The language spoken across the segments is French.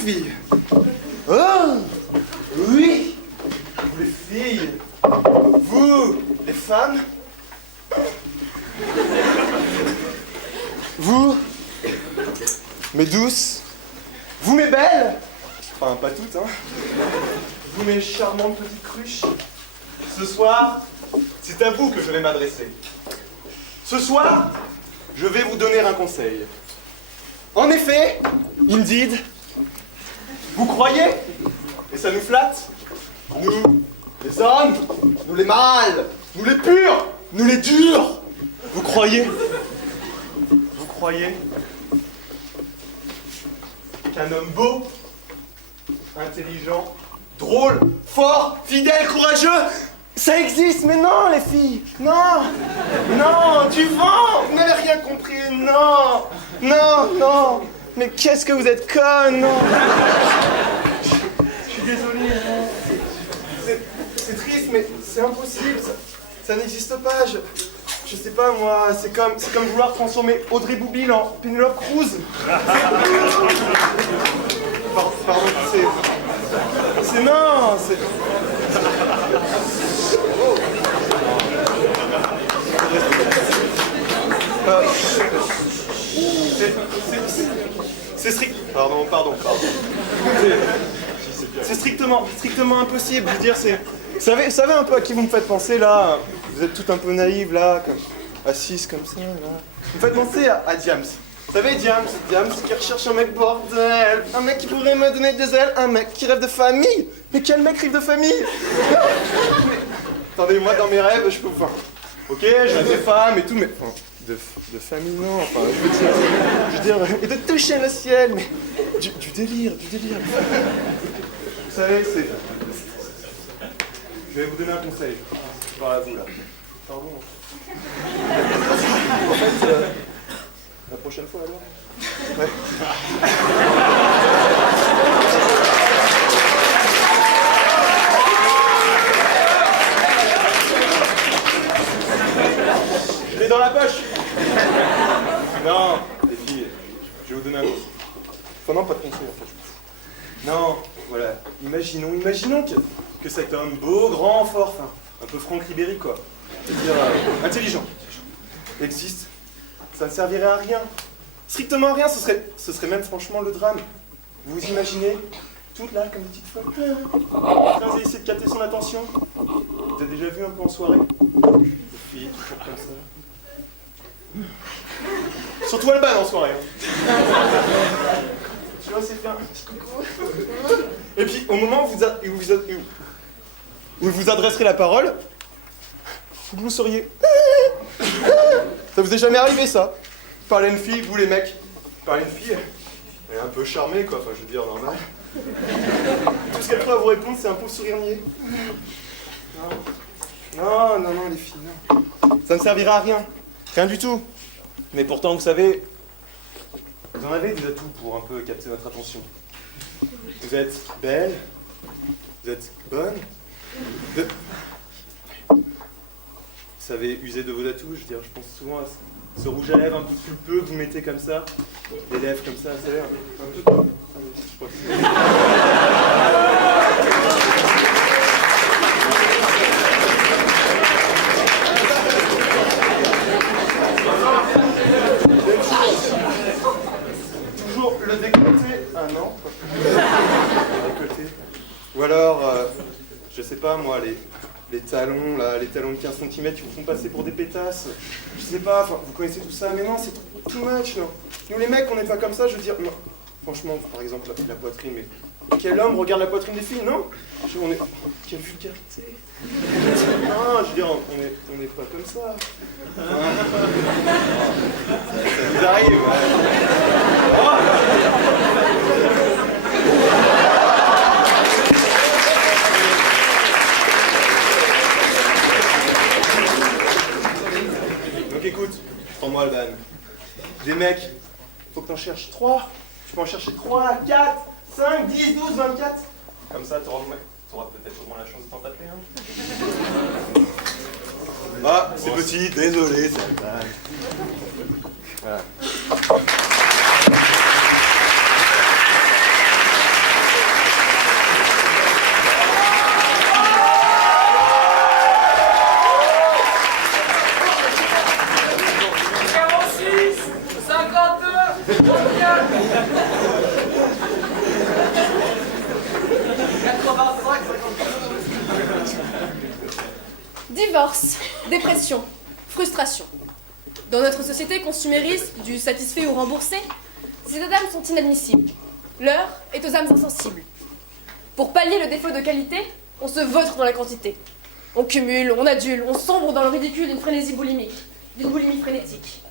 filles. Oh, oui, vous les filles, vous les femmes, vous, mes douces, vous mes belles, enfin pas toutes, hein, vous mes charmantes petites cruches, ce soir, c'est à vous que je vais m'adresser. Ce soir, je vais vous donner un conseil. En effet, Indeed, vous croyez, et ça nous flatte, nous, les hommes, nous les mâles, nous les purs, nous les durs, vous croyez qu'un homme beau, intelligent, drôle, fort, fidèle, courageux, ça existe? Mais non, les filles, non, du vent, vous n'avez rien compris, non, mais qu'est-ce que vous êtes connes, non. Je suis désolé, c'est triste, mais c'est impossible, ça n'existe pas, je sais pas moi, c'est comme vouloir transformer Audrey Boubille en Penelope Cruz. Pardon, c'est strict. Pardon. C'est strictement impossible. Je veux dire, vous savez un peu à qui vous me faites penser là. Vous êtes tout un peu naïve là, comme assise comme ça. Là. Vous me faites penser à Diams. Vous savez, Diams qui recherche un mec bordel, un mec qui pourrait me donner des ailes, un mec qui rêve de famille. Mais quel mec rêve de famille? Mais, attendez, moi dans mes rêves, je peux voir. Ok, je rêve des femmes et tout, mais enfin, de famille non. Enfin, je veux dire, et de toucher le ciel, mais du délire. Vous savez, je vais vous donner un conseil. Je parle à vous là. Pardon. En fait, la prochaine fois alors. Ouais. Je l'ai dans la poche. Non, les filles, je vais vous donner un conseil. Enfin non, pas de conseil en fait. Non, voilà. Imaginons que cet homme beau, grand, fort, enfin, un peu Franck Ribéry quoi. C'est-à-dire intelligent, existe. Ça ne servirait à rien. Strictement à rien, ce serait même franchement le drame. Vous vous imaginez, toutes là, comme une petite folle. Vous allez essayer de capter son attention. Vous avez déjà vu un peu en soirée? Les filles, toujours comme ça. Surtout Alban en soirée. Hein. Tu vois, c'est bien. Et puis, au moment où vous adresserez la parole, vous seriez... Ça vous est jamais arrivé, ça? Parler à une fille, vous les mecs. Parler à une fille, elle est un peu charmée, quoi. Enfin, je veux dire, normal. Tout ce qu'elle peut à vous répondre, c'est un pauvre sourire niais. Non, les filles, non. Ça ne servira à rien. Rien du tout. Mais pourtant, vous savez, vous en avez des atouts pour un peu capter votre attention. Vous êtes belle, vous êtes bonne, vous savez user de vos atouts, je veux dire, je pense souvent à ce rouge à lèvres un peu pulpeux que vous mettez comme ça, les lèvres comme ça, vous savez, un peu... Allez, je crois que toujours le décolleté. Ah non, pas le décolleté. Ou alors, je sais pas moi, les talons, là, les talons de 15 cm qui vous font passer pour des pétasses. Je sais pas, vous connaissez tout ça, mais non, c'est too much, non. Nous les mecs, on n'est pas comme ça, je veux dire, non. Franchement, par exemple, la poitrine, mais quel homme regarde la poitrine des filles, non? On est... Quelle vulgarité. Non, je veux dire, on n'est pas comme ça. Ça nous arrive, ouais. Oh. Donc écoute, prends-moi Alban. Des mecs, faut que t'en cherches 3. Tu peux en chercher 3, 4, 5, 10, 12, 24. Comme ça, t'auras peut-être au moins la chance de t'en taper un. Ah, c'est petit, désolé, c'est Alban. Voilà. Divorce, dépression, frustration. Dans notre société consumériste, du satisfait ou remboursé, ces états d'âme sont inadmissibles. L'heure est aux âmes insensibles. Pour pallier le défaut de qualité, on se vautre dans la quantité. On cumule, on adule, on sombre dans le ridicule d'une frénésie boulimique, d'une boulimie frénétique.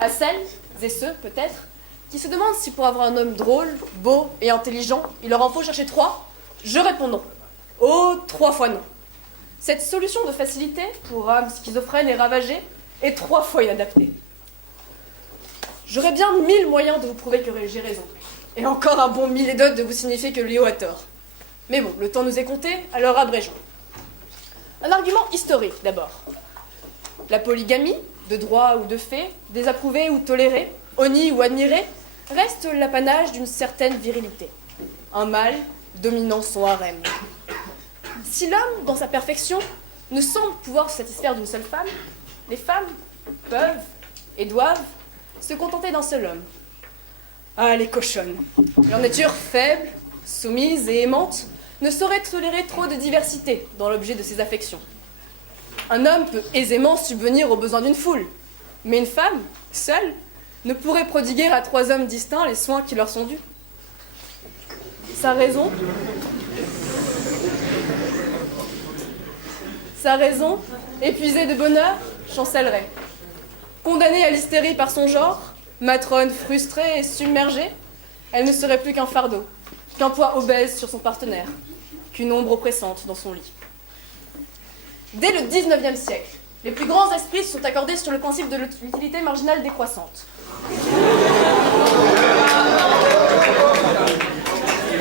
À celles et ceux, peut-être, qui se demandent si pour avoir un homme drôle, beau et intelligent, il leur en faut chercher 3, je réponds non. Oh, 3 fois non. Cette solution de facilité, pour âme schizophrène et ravagée, est 3 fois inadaptée. J'aurais bien 1000 moyens de vous prouver que j'ai raison, et encore un bon 1000 et d'autres de vous signifier que Léo a tort. Mais bon, le temps nous est compté, alors abrégeons. Un argument historique d'abord. La polygamie, de droit ou de fait, désapprouvée ou tolérée, honnie ou admirée, reste l'apanage d'une certaine virilité. Un mâle dominant son harem. Si l'homme, dans sa perfection, ne semble pouvoir se satisfaire d'une seule femme, les femmes peuvent et doivent se contenter d'un seul homme. Ah, les cochonnes. Leur nature faible, soumise et aimante ne saurait tolérer trop de diversité dans l'objet de ses affections. Un homme peut aisément subvenir aux besoins d'une foule, mais une femme, seule, ne pourrait prodiguer à 3 hommes distincts les soins qui leur sont dus. Sa raison, épuisée de bonheur, chancellerait. Condamnée à l'hystérie par son genre, matrone frustrée et submergée, elle ne serait plus qu'un fardeau, qu'un poids obèse sur son partenaire, qu'une ombre oppressante dans son lit. Dès le XIXe siècle, les plus grands esprits se sont accordés sur le principe de l'utilité marginale décroissante.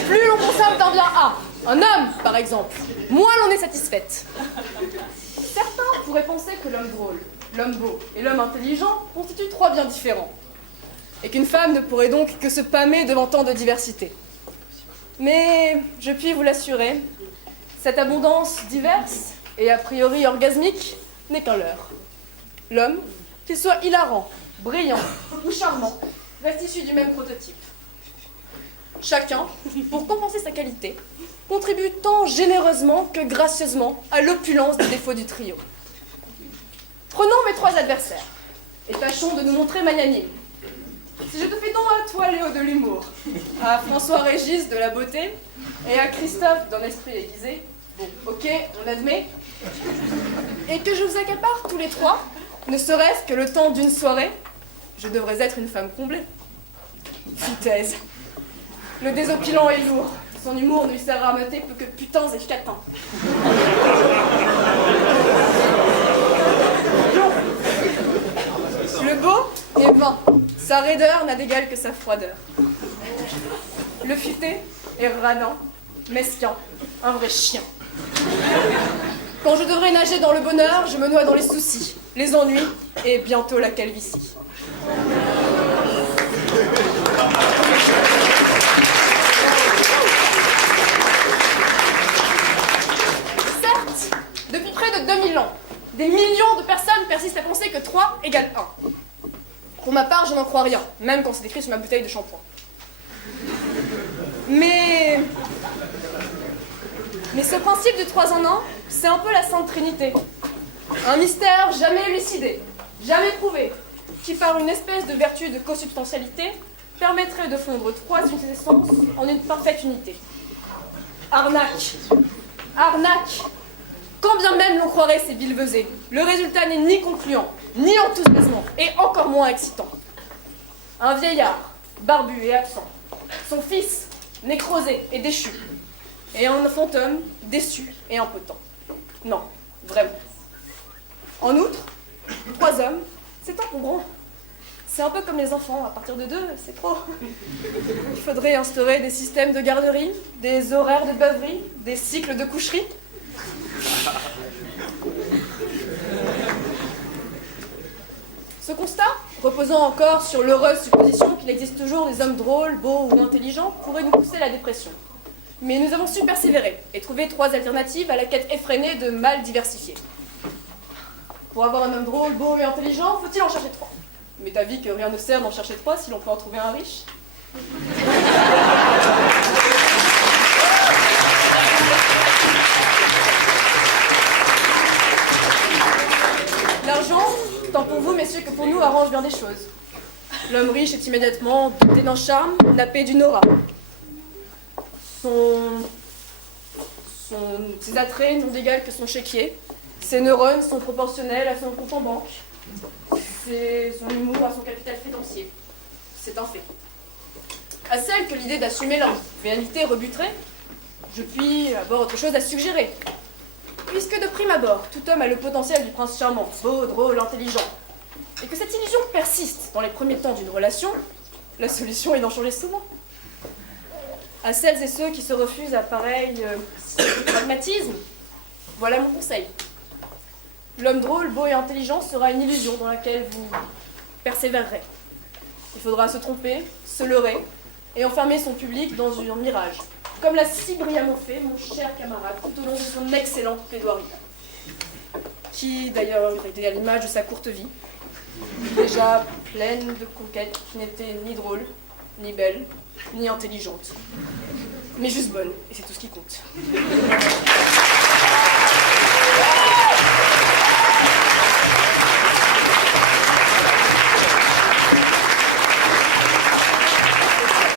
Plus l'on consomme d'un bien A, un homme par exemple, moins l'on est satisfaite. Certains pourraient penser que l'homme drôle, l'homme beau et l'homme intelligent constituent 3 biens différents, et qu'une femme ne pourrait donc que se pâmer devant tant de diversité. Mais je puis vous l'assurer, cette abondance diverse et a priori orgasmique n'est qu'un leurre. L'homme, qu'il soit hilarant, brillant ou charmant, reste issu du même prototype. Chacun, pour compenser sa qualité, contribue tant généreusement que gracieusement à l'opulence des défauts du trio. Prenons mes 3 adversaires et tâchons de nous montrer magnanimes. Si je te fais don à toi, Léo, de l'humour, à François-Régis de la beauté et à Christophe d'un esprit aiguisé, bon, ok, on admet, et que je vous accapare tous les 3, ne serait-ce que le temps d'une soirée, je devrais être une femme comblée. Foutaise. Le désopilant est lourd, son humour ne lui sert à rameuter que putains et catins. Le beau est vain, sa raideur n'a d'égal que sa froideur. Le futé est ranant, mesquin, un vrai chien. Quand je devrais nager dans le bonheur, je me noie dans les soucis, les ennuis et bientôt la calvitie. Certes, depuis près de 2000 ans, des millions de personnes persistent à penser que 3 égale 1. Pour ma part, je n'en crois rien, même quand c'est écrit sur ma bouteille de shampoing. Mais ce principe du 3 en 1, c'est un peu la Sainte Trinité. Un mystère jamais élucidé, jamais prouvé, qui par une espèce de vertu de consubstantialité permettrait de fondre 3 essences en une parfaite unité. Arnaque! Arnaque! Quand bien même l'on croirait ces billevesées, le résultat n'est ni concluant, ni enthousiasmant, et encore moins excitant. Un vieillard, barbu et absent, son fils, nécrosé et déchu, et un fantôme, déçu et impotent. Non, vraiment. En outre, 3 hommes, c'est encombrant. C'est un peu comme les enfants, à partir de 2, c'est trop. Il faudrait instaurer des systèmes de garderie, des horaires de beuverie, des cycles de coucherie. Ce constat, reposant encore sur l'heureuse supposition qu'il existe toujours des hommes drôles, beaux ou intelligents, pourrait nous pousser à la dépression. Mais nous avons su persévérer et trouver 3 alternatives à la quête effrénée de mâles diversifiés. Pour avoir un homme drôle, beau et intelligent, faut-il en chercher 3 ? Mais t'as vu que rien ne sert d'en chercher 3 si l'on peut en trouver un riche ? messieurs, que pour nous arrange bien des choses. L'homme riche est immédiatement doté d'un charme, nappé d'une aura. Ses attraits n'ont d'égal que son chéquier. Ses neurones sont proportionnels à son compte en banque. Son humour à son capital financier. C'est un fait. À celle que l'idée d'assumer leur réalité rebuterait, je puis avoir autre chose à suggérer. Puisque de prime abord, tout homme a le potentiel du prince charmant, beau, drôle, intelligent, et que cette illusion persiste dans les premiers temps d'une relation, la solution est d'en changer souvent. À celles et ceux qui se refusent à pareil pragmatisme, voilà mon conseil. L'homme drôle, beau et intelligent sera une illusion dans laquelle vous persévérerez. Il faudra se tromper, se leurrer, et enfermer son public dans un mirage, comme l'a si brillamment fait mon cher camarade tout au long de son excellente plaidoirie, qui d'ailleurs était à l'image de sa courte vie, déjà pleine de conquêtes qui n'étaient ni drôles, ni belles, ni intelligentes, mais juste bonnes, et c'est tout ce qui compte.